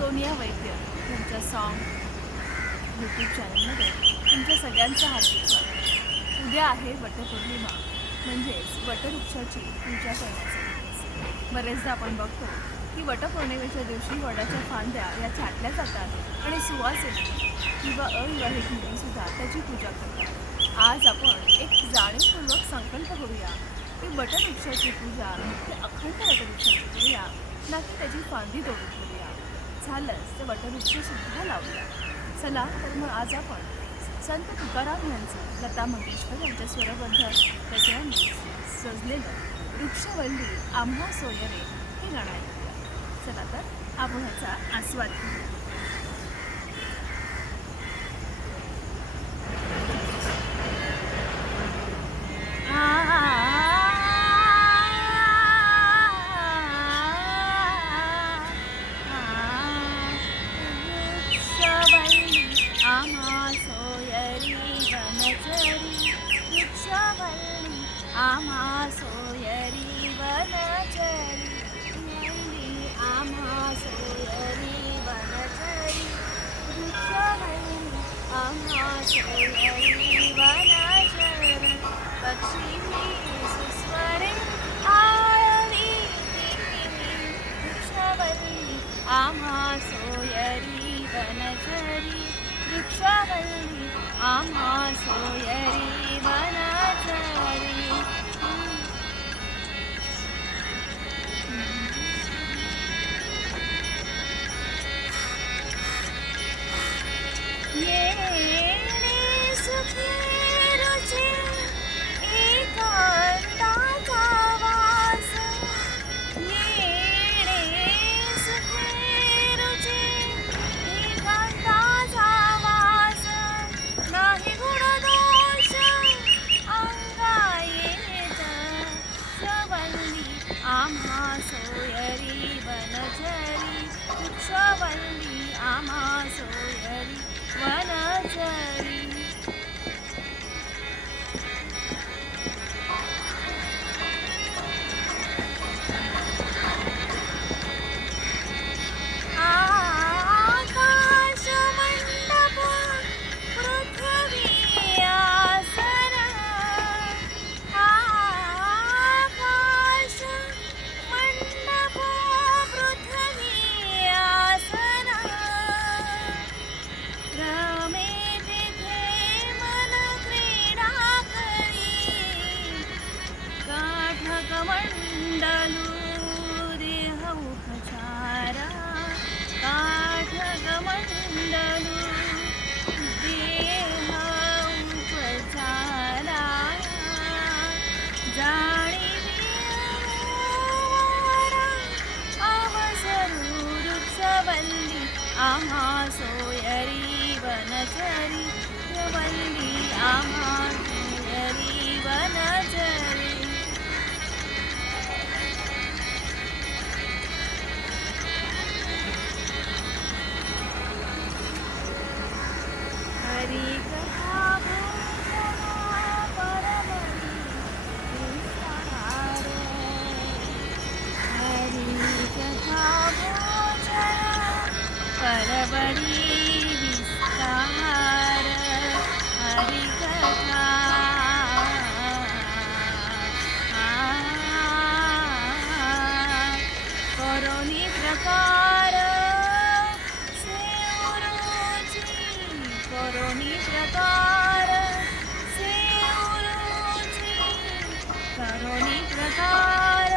सोनिया वैद्य यांच्या song YouTube चॅनलमध्ये तुमच्या सगळ्यांचं हार्दिक स्वागत. उद्या आहे वटपौर्णिमा, म्हणजेच वटवृक्षाची पूजा करण्याचा दिवस. बरेचदा आपण बघतो की वटपौर्णिमेच्या दिवशी वडाच्या फांद्या या छाटल्या जातात आणि सुवासिनी किंवा अविवाहित मुलीसुद्धा त्याची पूजा करतात. आज आपण एक जाणीवपूर्वक संकल्प करूया की वटवृक्षाची पूजा ही अखंड वटवृक्षाची करूया, ना की त्याची फांदी तोडून करूया. झालंच तर वटवृक्षसुद्धा लावूया. चला तर मग आज आपण संत तुकाराम यांचं लता मंगेशकर यांच्या स्वरबद्ध रचनांनी सजलेलं वृक्षवल्ली आम्हा सोयरे हे गाणं ऐकूया. चला तर आपण ह्याचा आस्वाद घेऊया. आम्हा सोयरी वनचरी वृक्षवल्ली आम्हा सोयरी वनचरी वल्ली आम्हा सोयरी वनचरी वृक्षवल्ली आम्हा सोयरी वनचरी पक्षी सुस्वरे आळवी वृक्षवल्ली आम्हा सोयरी वनचरी वृक्षवल्ली आम्हा सोयरी वनचरी. येणे सुखी रुची एकांताचा वास, येणे सुखी रुची एकांताचा वास, नाही गुण दोष अंगा येत वृक्षवल्ली आम्हा सोयरी वनचरी वृक्षवल्ली आम्हा सोयरी वनचरी. आकाश मंडप पृथ्वी आसन, आकाश मंडप पृथ्वी आसन, रमे तिथे मन क्रीडा करी, काठकमंडलू देह उपचारा, काठकमंडलू देह उपचारा, जाणीवी वारा अवसरू वृक्षवल्ली आम्हा सोयरी वनचरी वल्ली आम्हा सोयरी वनचरी. हरी कथा भोजना परमरी विस्तार, हरी कथा भोजना परवडी विस्तार, हरी कथा करोनी प्रकार सेवरुची, करोनी प्रकार सेवरुची, करोनी प्रकार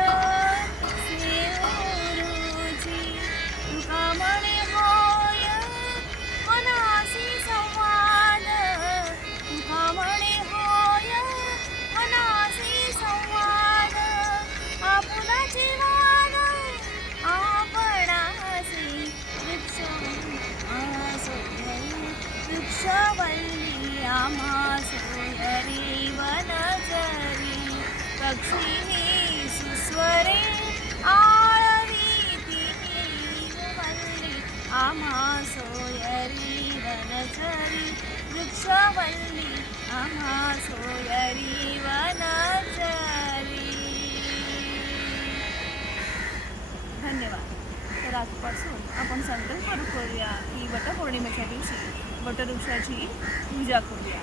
सेवरुची, तुका म्हणे होय मनासी संवाद, तुका म्हणे होय मनासी संवाद, आपुलाची वाद आपणासी वृक्ष वृक्षवल्ली आम्हा सोयरी वनचरी, पक्षी सुस्वरे आळवी वल्ली आम्हा सोयरी वनचरी वृक्षवल्ली आम्हा सोयरी वनचरी. धन्यवाद. तर आजपासून आपण संकल्प करूया की वटपौर्णिमेच्या दिवशी वटवृक्षाची पूजा करूया.